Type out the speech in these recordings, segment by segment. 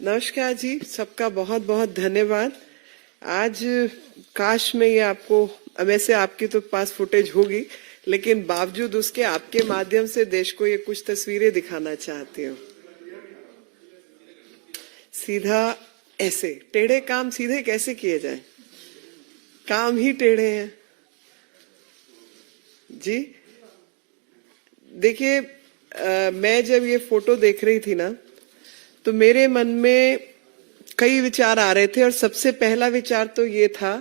नमस्कार जी, सबका बहुत बहुत धन्यवाद। आज काश में ये आपको, वैसे आपके तो पास फुटेज होगी, लेकिन बावजूद उसके आपके माध्यम से देश को ये कुछ तस्वीरें दिखाना चाहती हूँ। सीधा ऐसे टेढ़े काम सीधे कैसे किए जाए, काम ही टेढ़े हैं जी। देखिए, मैं जब ये फोटो देख रही थी ना, तो मेरे मन में कई विचार आ रहे थे और सबसे पहला विचार तो ये था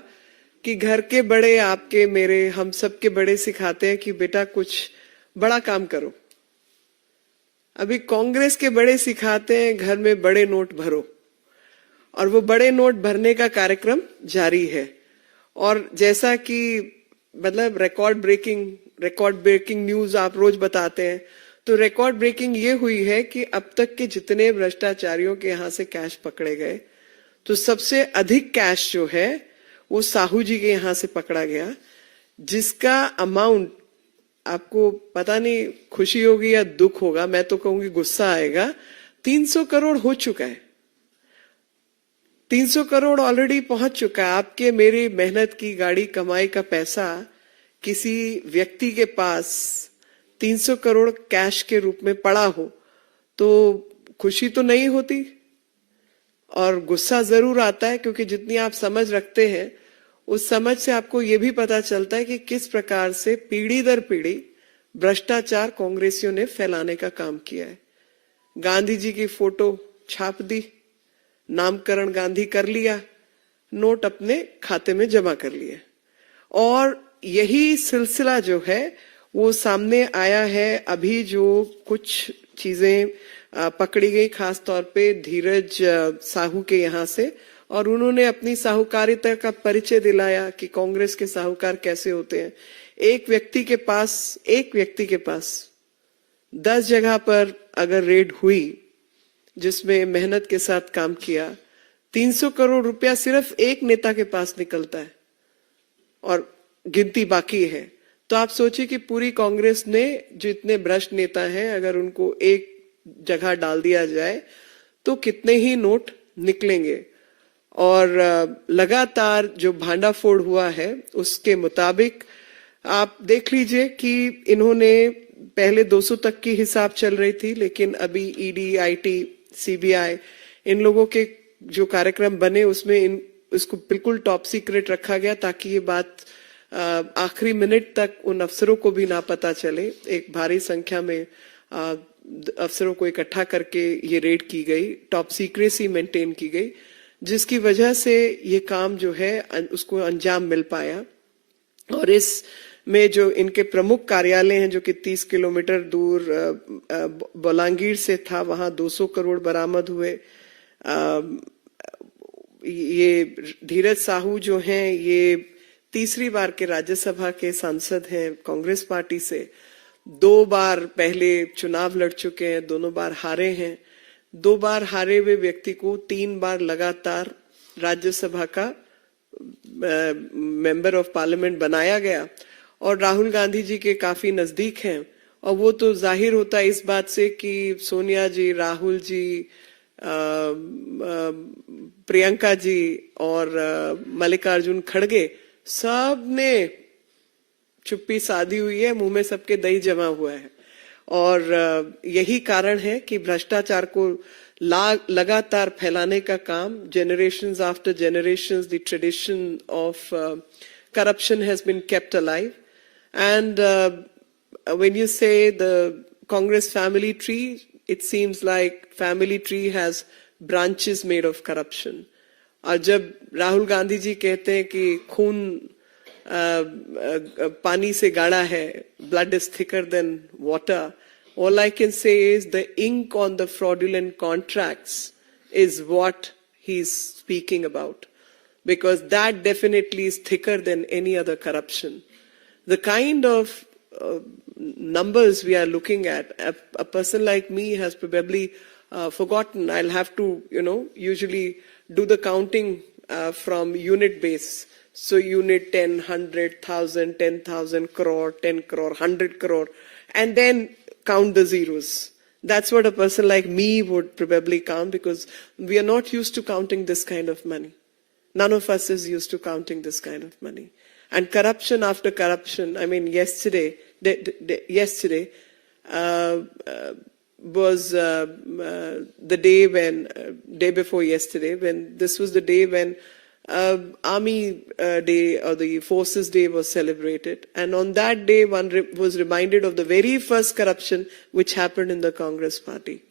कि घर के बड़े, आपके मेरे, हम सब के बड़े सिखाते हैं कि बेटा कुछ बड़ा काम करो। अभी कांग्रेस के बड़े सिखाते हैं घर में बड़े नोट भरो, और वो बड़े नोट भरने का कार्यक्रम जारी है। और जैसा कि मतलब रिकॉर्ड ब्रेकिंग न्यूज आप रोज बताते हैं, तो रिकॉर्ड ब्रेकिंग ये हुई है कि अब तक के जितने भ्रष्टाचारियों के यहाँ से कैश पकड़े गए, तो सबसे अधिक कैश जो है वो साहू जी के यहाँ से पकड़ा गया, जिसका अमाउंट आपको पता नहीं खुशी होगी या दुख होगा, मैं तो कहूंगी गुस्सा आएगा। 300 करोड़ हो चुका है, 300 करोड़ ऑलरेडी पहुंच चुका है। आपके मेरी मेहनत की गाड़ी कमाई का पैसा किसी व्यक्ति के पास 300 करोड़ कैश के रूप में पड़ा हो तो खुशी तो नहीं होती, और गुस्सा जरूर आता है, क्योंकि जितनी आप समझ रखते हैं उस समझ से आपको ये भी पता चलता है कि किस प्रकार से पीढ़ी दर पीढ़ी भ्रष्टाचार कांग्रेसियों ने फैलाने का काम किया है। गांधी जी की फोटो छाप दी, नामकरण गांधी कर लिया, नोट अपने खाते में जमा कर लिए, और यही सिलसिला जो है वो सामने आया है। अभी जो कुछ चीजें पकड़ी गई, खास तौर पे धीरज साहू के यहाँ से, और उन्होंने अपनी साहूकारिता का परिचय दिलाया कि कांग्रेस के साहूकार कैसे होते हैं। एक व्यक्ति के पास 10 जगह पर अगर रेड हुई जिसमें मेहनत के साथ काम किया, 300 करोड़ रुपया सिर्फ एक नेता के पास निकलता है और गिनती बाकी है। तो आप सोचिए कि पूरी कांग्रेस ने जो इतने भ्रष्ट नेता हैं, अगर उनको एक जगह डाल दिया जाए तो कितने ही नोट निकलेंगे। और लगातार जो भांडाफोड़ हुआ है उसके मुताबिक आप देख लीजिए कि इन्होंने पहले 200 तक की हिसाब चल रही थी, लेकिन अभी ईडी, आईटी, सीबीआई, इन लोगों के जो कार्यक्रम बने उसमें इसको बिल्कुल टॉप सीक्रेट रखा गया, ताकि ये बात आखिरी मिनट तक उन अफसरों को भी ना पता चले। एक भारी संख्या में अफसरों को इकट्ठा करके ये रेड की गई, टॉप सीक्रेसी मेंटेन की गई, जिसकी वजह से ये काम जो है उसको अंजाम मिल पाया। और इस में जो इनके प्रमुख कार्यालय हैं, जो कि 30 किलोमीटर दूर बोलांगीर से था, वहां 200 करोड़ बरामद हुए। ये धीरज साहू जो हैं, ये तीसरी बार के राज्यसभा के सांसद हैं कांग्रेस पार्टी से। 2 बार पहले चुनाव लड़ चुके हैं, दोनों बार हारे हैं। 2 बार हारे हुए व्यक्ति को 3 बार लगातार राज्यसभा का मेंबर ऑफ पार्लियामेंट बनाया गया, और राहुल गांधी जी के काफी नजदीक हैं। और वो तो जाहिर होता है इस बात से कि सोनिया जी, राहुल जी, प्रियंका जी और मल्लिकार्जुन खड़गे, सब ने चुप्पी साधी हुई है, मुंह में सबके दही जमा हुआ है। और यही कारण है कि भ्रष्टाचार को लगातार फैलाने का काम, generations after generations, the tradition of corruption has been kept alive. And when you say the Congress family tree, it seems like family tree has branches made of corruption. और जब राहुल गांधी जी कहते हैं कि खून पानी से गाढ़ा है, blood is thicker than water, all I can say is the ink on the fraudulent contracts is what he's speaking about, because that definitely is thicker than any other corruption. The kind of numbers we are looking at, a person like me has probably forgotten. I'll have to, usually do the counting from unit base. So unit 10, 100, 1,000, 10,000 crore, 10 crore, 100 crore, and then count the zeros. That's what a person like me would probably count, because we are not used to counting this kind of money. None of us is used to counting this kind of money. And corruption after corruption. I mean, yesterday was the day when, day before yesterday, when this was the day when Army Day or the Forces Day was celebrated. And on that day, one was reminded of the very first corruption which happened in the Congress party.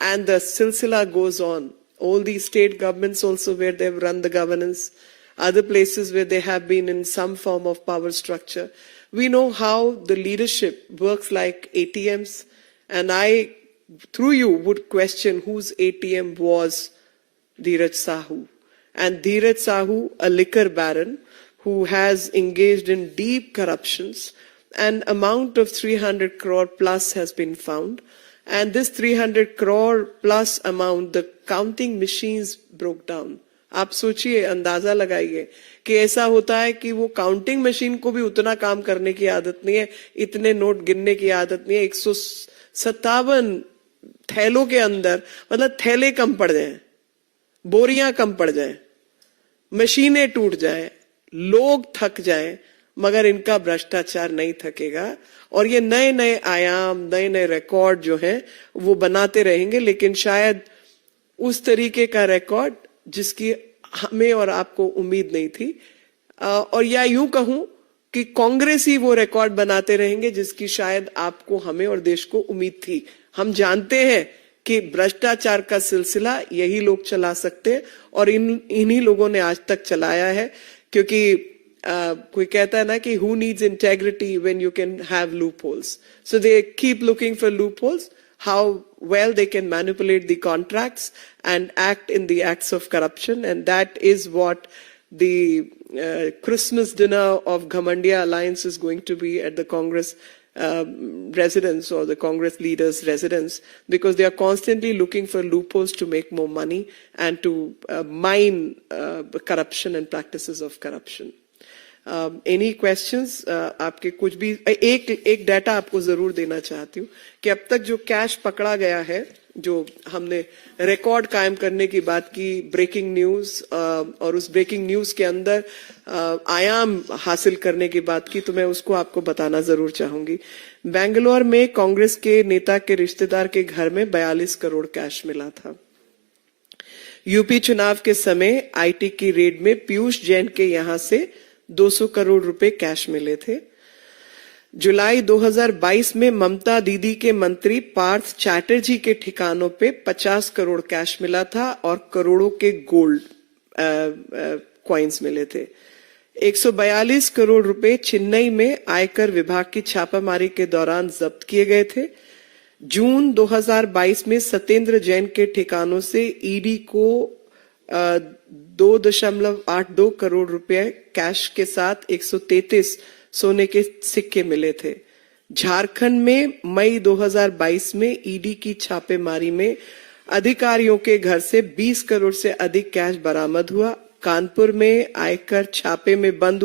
And the silsila goes on. All these state governments also, where they've run the governance, other places where they have been in some form of power structure. We know how the leadership works like ATMs. And I, through you, would question whose ATM was Dheeraj Sahu. And Dheeraj Sahu, a liquor baron who has engaged in deep corruptions, an amount of 300 crore plus has been found. And this 300 crore plus amount, the counting machines broke down. आप सोचिए, अंदाजा लगाइए कि ऐसा होता है कि वो काउंटिंग मशीन को भी उतना काम करने की आदत नहीं है, इतने नोट गिनने की आदत नहीं है। 157 थैलों के अंदर, मतलब थैले कम पड़ जाएं, बोरियां कम पड़ जाएं, मशीनें टूट जाएं, लोग थक जाएं, मगर इनका भ्रष्टाचार नहीं थकेगा। और ये नए नए आयाम, नए नए रिकॉर्ड जो हैं वो बनाते रहेंगे, लेकिन शायद उस तरीके का रिकॉर्ड जिसकी हमें और आपको उम्मीद नहीं थी, और या यूं कहूं कि कांग्रेस ही वो रिकॉर्ड बनाते रहेंगे जिसकी शायद आपको, हमें और देश को उम्मीद थी। हम जानते हैं कि भ्रष्टाचार का सिलसिला यही लोग चला सकते हैं, और इन्हीं लोगों ने आज तक चलाया है। क्योंकि कोई कहता है ना कि who needs integrity when you can have loopholes. So they keep looking for loopholes, how well they can manipulate the contracts and act in the acts of corruption. And that is what the Christmas dinner of Ghamandia Alliance is going to be at the Congress residence, or the Congress leaders' residence, because they are constantly looking for loopholes to make more money and to mine corruption and practices of corruption. Any questions? आपके कुछ भी, एक data आपको जरूर देना चाहती हूँ कि अब तक जो कैश पकड़ा गया है, जो हमने रिकॉर्ड कायम करने की बात की, ब्रेकिंग न्यूज, और उस ब्रेकिंग न्यूज के अंदर आयाम हासिल करने की बात की, तो मैं उसको आपको बताना जरूर चाहूंगी। बेंगलोर में कांग्रेस के नेता के रिश्तेदार के घर में 42 करोड़ कैश मिला था। यूपी चुनाव के समय आईटी की रेड में पीयूष जैन के यहां से 200 करोड़ रुपए कैश मिले थे। जुलाई 2022 में ममता दीदी के मंत्री पार्थ चैटर्जी के ठिकानों पे 50 करोड़ कैश मिला था, और करोड़ों के गोल्ड कॉइन्स मिले थे। 142 करोड़ रुपए चेन्नई में आयकर विभाग की छापामारी के दौरान जब्त किए गए थे। जून 2022 में सत्येंद्र जैन के ठिकानों से ईडी को 2.82 करोड़ रुपए कैश के साथ 133 सोने के सिक्के मिले थे। झारखंड में मई 2022 में ईडी की छापेमारी में अधिकारियों के घर से 20 करोड़ से अधिक कैश बरामद हुआ। कानपुर में आयकर छापे में बंद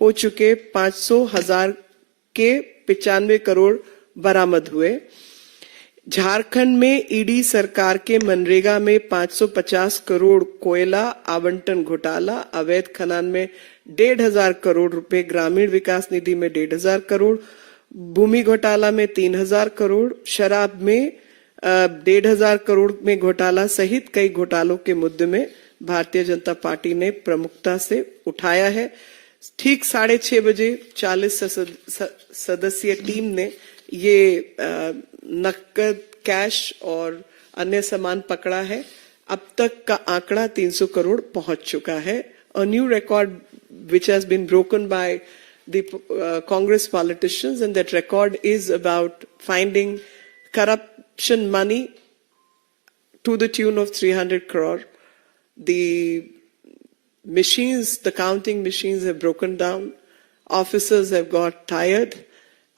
हो चुके 500,000 के 95 करोड़ बरामद हुए। झारखंड में ईडी सरकार के मनरेगा में 550 करोड़ कोयला आवंटन घोटाला, अवैध खनन में 1,500 करोड़ रुपए, ग्रामीण विकास निधि में 1,500 करोड़, भूमि घोटाला में 3,000 करोड़, शराब में 1,500 करोड़ में घोटाला सहित कई घोटालों के मुद्दे में भारतीय जनता पार्टी ने प्रमुखता से उठाया है। ठीक 6:30 बजे 40 सदस्यीय टीम ने ये नकद, कैश और अन्य सामान पकड़ा है। अब तक का आंकड़ा 300 करोड़ पहुंच चुका है। A new record which has been broken by the Congress politicians, and that record is about finding corruption money to the tune of 300 crore. The machines, the counting machines have broken down. Officers have got tired,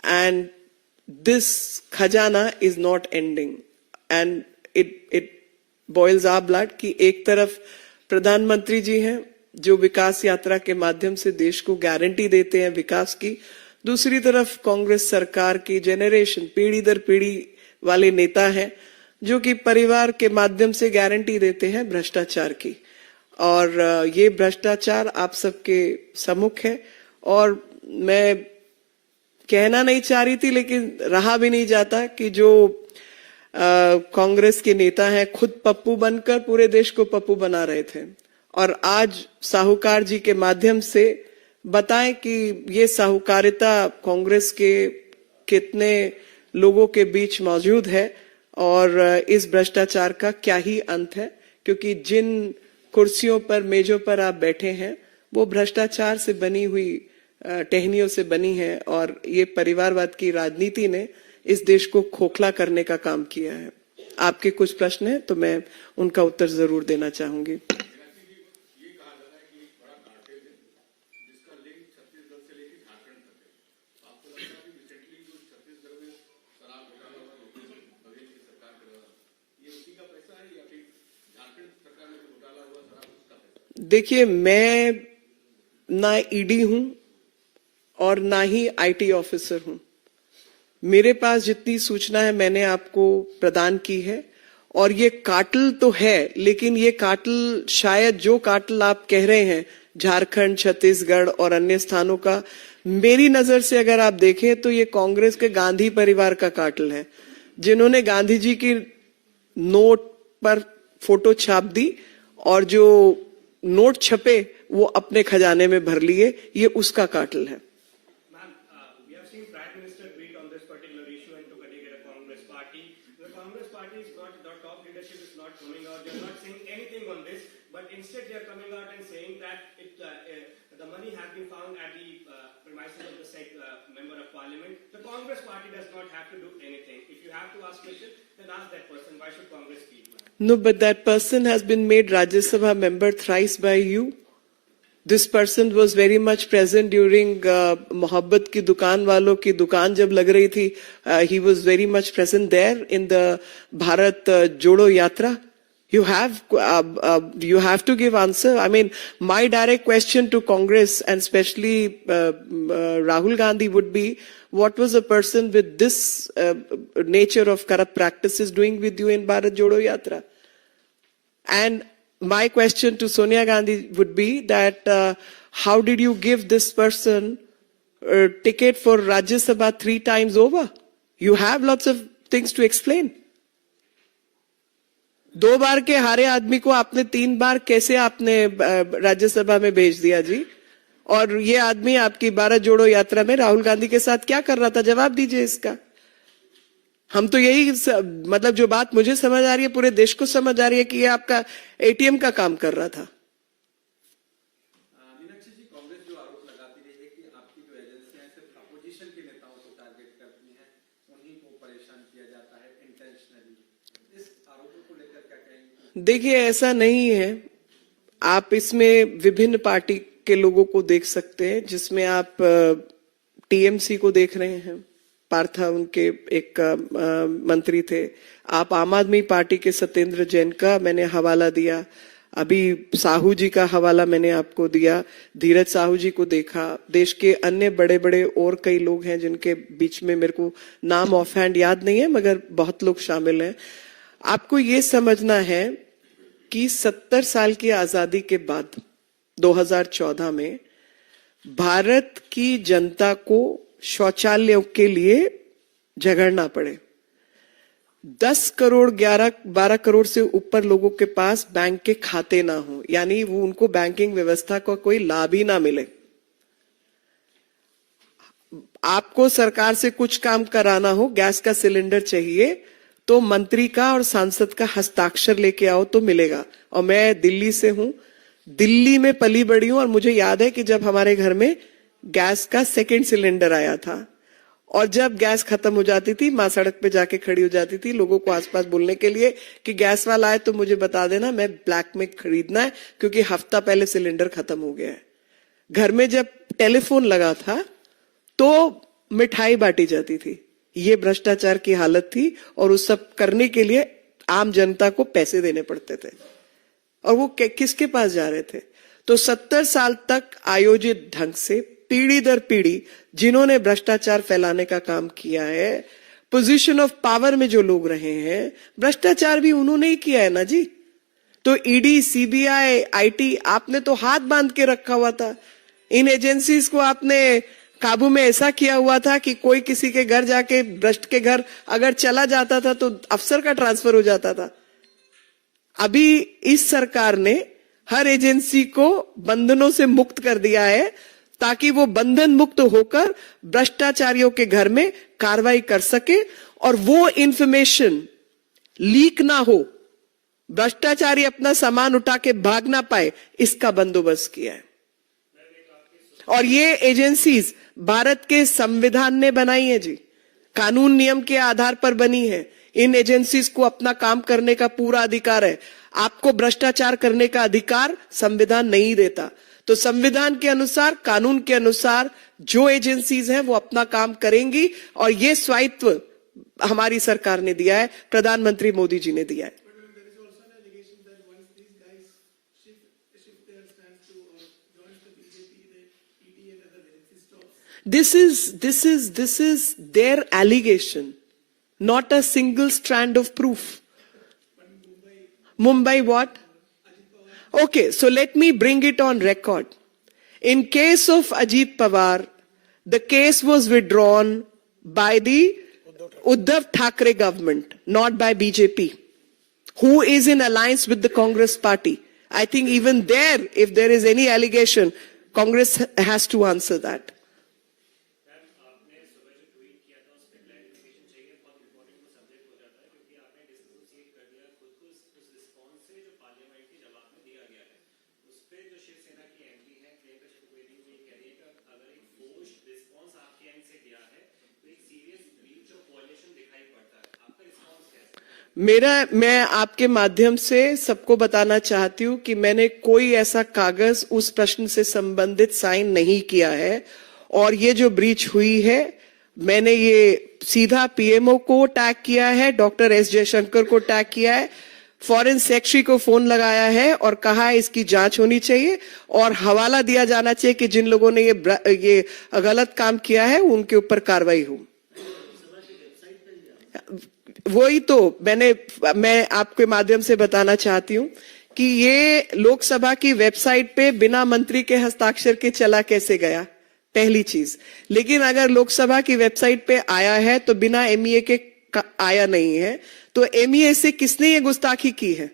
and this khajana is not ending, and it boils our blood कि एक तरफ प्रधानमंत्री जी हैं जो विकास यात्रा के माध्यम से देश को गारंटी देते हैं विकास की, दूसरी तरफ कांग्रेस सरकार की जेनरेशन पीढ़ी दर पीढ़ी वाले नेता हैं जो कि परिवार के माध्यम से गारंटी देते हैं भ्रष्टाचार की। और ये भ्रष्टाचार आप सबके सम्मुख है। और मैं कहना नहीं चाह रही थी, लेकिन रहा भी नहीं जाता कि जो कांग्रेस के नेता हैं खुद पप्पू बनकर पूरे देश को पप्पू बना रहे थे, और आज साहूकार जी के माध्यम से बताएं कि ये साहूकारिता कांग्रेस के कितने लोगों के बीच मौजूद है और इस भ्रष्टाचार का क्या ही अंत है। क्योंकि जिन कुर्सियों पर, मेजों पर आप बैठे हैं, वो भ्रष्टाचार से बनी हुई टहनियों से बनी है, और ये परिवारवाद की राजनीति ने इस देश को खोखला करने का काम किया है। आपके कुछ प्रश्न हैं तो मैं उनका उत्तर जरूर देना चाहूंगी। देखिए, मैं ना ईडी हूं और ना ही आईटी ऑफिसर हूं। मेरे पास जितनी सूचना है मैंने आपको प्रदान की है, और ये काटल तो है, लेकिन ये काटल शायद जो काटल आप कह रहे हैं झारखंड, छत्तीसगढ़ और अन्य स्थानों का, मेरी नजर से अगर आप देखें तो ये कांग्रेस के गांधी परिवार का काटल है, जिन्होंने गांधी जी की नोट पर फोटो छाप दी और जो नोट छपे वो अपने खजाने में भर लिए। ये उसका काटल है। No, but that person has been made Rajya Sabha member thrice by you. This person was very much present during Mohabbat ki dukaan walon ki dukaan jab lag rahi thi. He was very much present there in the Bharat Jodo Yatra. You have to give answer. I mean, my direct question to Congress and especially Rahul Gandhi would be, what was a person with this nature of corrupt practices doing with you in Bharat Jodo Yatra? And my question to Sonia Gandhi would be that how did you give this person a ticket for Rajya Sabha 3 times over? You have lots of things to explain. 2 बार के हारे आदमी को आपने 3 बार कैसे आपने राज्यसभा में भेज दिया जी? और ये आदमी आपकी भारत जोड़ो यात्रा में राहुल गांधी के साथ क्या कर रहा था? जवाब दीजिए इसका। हम तो यही मतलब जो बात मुझे समझ आ रही है, पूरे देश को समझ आ रही है कि ये आपका एटीएम का काम कर रहा था। मीनाक्षी जी, कांग्रेस जो आरोप लगाती रही है कि आपकी जो एजेंसियां सिर्फ अपोजिशन के नेताओं को टारगेट करती हैं, उन्हीं को परेशान किया जाता है इंटेंशनली, इस आरोपों को लेकर क्या कहेंगे? देखिए, ऐसा नहीं है। आप इसमें विभिन्न पार्टी के लोगों को देख सकते हैं, जिसमें आप टीएमसी को देख रहे हैं, पार्था उनके एक मंत्री थे। आप आम आदमी पार्टी के सत्येंद्र जैन का मैंने हवाला दिया, अभी साहू जी का हवाला मैंने आपको दिया, धीरज साहू जी को देखा। देश के अन्य बड़े बड़े और कई लोग हैं जिनके बीच में मेरे को नाम ऑफ हैंड याद नहीं है, मगर बहुत लोग शामिल हैं। आपको ये समझना है कि 70 साल की आजादी के बाद 2014 में भारत की जनता को शौचालयों के लिए झगड़ना पड़े। 10 करोड़ 11-12 करोड़ से ऊपर लोगों के पास बैंक के खाते ना हो, यानी वो उनको बैंकिंग व्यवस्था का कोई लाभ ही ना मिले। आपको सरकार से कुछ काम कराना हो, गैस का सिलेंडर चाहिए तो मंत्री का और सांसद का हस्ताक्षर लेके आओ तो मिलेगा। और मैं दिल्ली से हूं, दिल्ली में पली बड़ी हूं, और मुझे याद है कि जब हमारे घर में गैस का सेकंड सिलेंडर आया था और जब गैस खत्म हो जाती थी, मां सड़क पे जाके खड़ी हो जाती थी लोगों को आसपास बोलने के लिए कि गैस वाला आए तो मुझे बता देना, मैं ब्लैक में खरीदना है क्योंकि हफ्ता पहले सिलेंडर खत्म हो गया है। घर में जब टेलीफोन लगा था तो मिठाई बांटी जाती थी। ये भ्रष्टाचार की हालत थी, और उस सब करने के लिए आम जनता को पैसे देने पड़ते थे, और वो किसके पास जा रहे थे? तो 70 साल तक आयोजित ढंग से पीढ़ी दर पीढ़ी जिन्होंने भ्रष्टाचार फैलाने का काम किया है, पोजीशन ऑफ पावर में जो लोग रहे हैं, भ्रष्टाचार भी उन्होंने ही किया है ना जी। तो ईडी, सीबीआई, आईटी, आपने तो हाथ बांध के रखा हुआ था। इन एजेंसीज को आपने काबू में ऐसा किया हुआ था कि कोई किसी के घर जाके, भ्रष्ट के घर अगर चला जाता था तो अफसर का ट्रांसफर हो जाता था। अभी इस सरकार ने हर एजेंसी को बंधनों से मुक्त कर दिया है ताकि वो बंधन मुक्त होकर भ्रष्टाचारियों के घर में कार्रवाई कर सके और वो इंफॉर्मेशन लीक ना हो, भ्रष्टाचारी अपना सामान उठा के भाग ना पाए, इसका बंदोबस्त किया है। और ये एजेंसीज भारत के संविधान ने बनाई है जी, कानून नियम के आधार पर बनी है। इन एजेंसीज को अपना काम करने का पूरा अधिकार है। आपको भ्रष्टाचार करने का अधिकार संविधान नहीं देता। तो संविधान के अनुसार, कानून के अनुसार जो एजेंसीज हैं वो अपना काम करेंगी और ये स्वायत्व हमारी सरकार ने दिया है, प्रधानमंत्री मोदी जी ने दिया है। This is their allegation, not a single strand of proof. Mumbai what? Okay, so let me bring it on record. In case of Ajit Pawar, the case was withdrawn by the Uddhav Thackeray government, not by BJP, who is in alliance with the Congress party. I think even there, if there is any allegation, Congress has to answer that. मैं आपके माध्यम से सबको बताना चाहती हूं कि मैंने कोई ऐसा कागज उस प्रश्न से संबंधित साइन नहीं किया है और ये जो ब्रीच हुई है, मैंने ये सीधा पीएमओ को टैग किया है, डॉक्टर एस जयशंकर को टैग किया है, फॉरेन सेक्रेटरी को फोन लगाया है और कहा है इसकी जांच होनी चाहिए और हवाला दिया जाना चाहिए कि जिन लोगों ने ये गलत काम किया है उनके ऊपर कार्रवाई हो। वही तो मैं आपके माध्यम से बताना चाहती हूं कि ये लोकसभा की वेबसाइट पे बिना मंत्री के हस्ताक्षर के चला कैसे गया, पहली चीज। लेकिन अगर लोकसभा की वेबसाइट पे आया है तो बिना एमईए के आया नहीं है, तो एमईए से किसने ये गुस्ताखी की है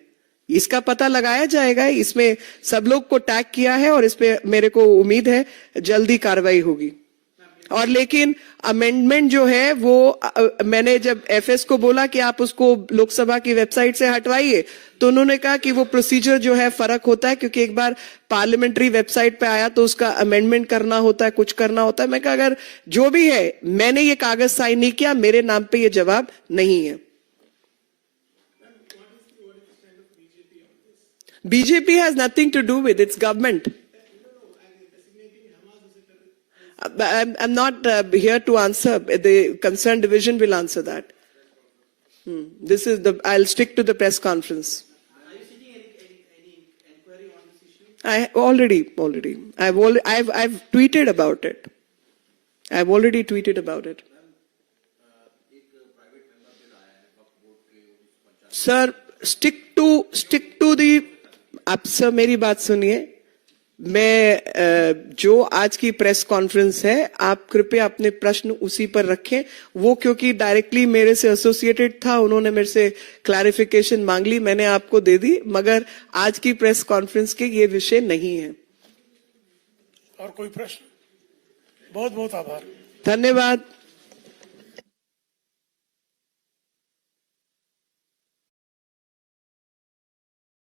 इसका पता लगाया जाएगा। इसमें सब लोग को टैग किया है और इस पे मेरे को उम्मीद है जल्दी कार्रवाई होगी। और लेकिन अमेंडमेंट जो है वो मैंने जब एफएस को बोला कि आप उसको लोकसभा की वेबसाइट से हटवाइए, तो उन्होंने कहा कि वो प्रोसीजर जो है फर्क होता है, क्योंकि एक बार पार्लियामेंट्री वेबसाइट पे आया तो उसका अमेंडमेंट करना होता है, कुछ करना होता है। मैं कहा अगर जो भी है, मैंने ये कागज साइन नहीं किया, मेरे नाम पे ये जवाब नहीं है। BJP has nothing to do with its government. I'm not here to answer. The concerned division will answer that. I'll stick to the press conference. Are you seeking any inquiry on this issue? I've tweeted about it. I've already tweeted about it. Sir, stick to the. आप sir मेरी बात सुनिए। मैं जो आज की press conference है, आप कृपया अपने प्रश्न उसी पर रखें। वो क्योंकि डायरेक्टली मेरे से एसोसिएटेड था, उन्होंने मेरे से क्लैरिफिकेशन मांग ली, मैंने आपको दे दी, मगर आज की प्रेस कॉन्फ्रेंस के ये विषय नहीं है। और कोई प्रश्न? बहुत बहुत आभार। धन्यवाद।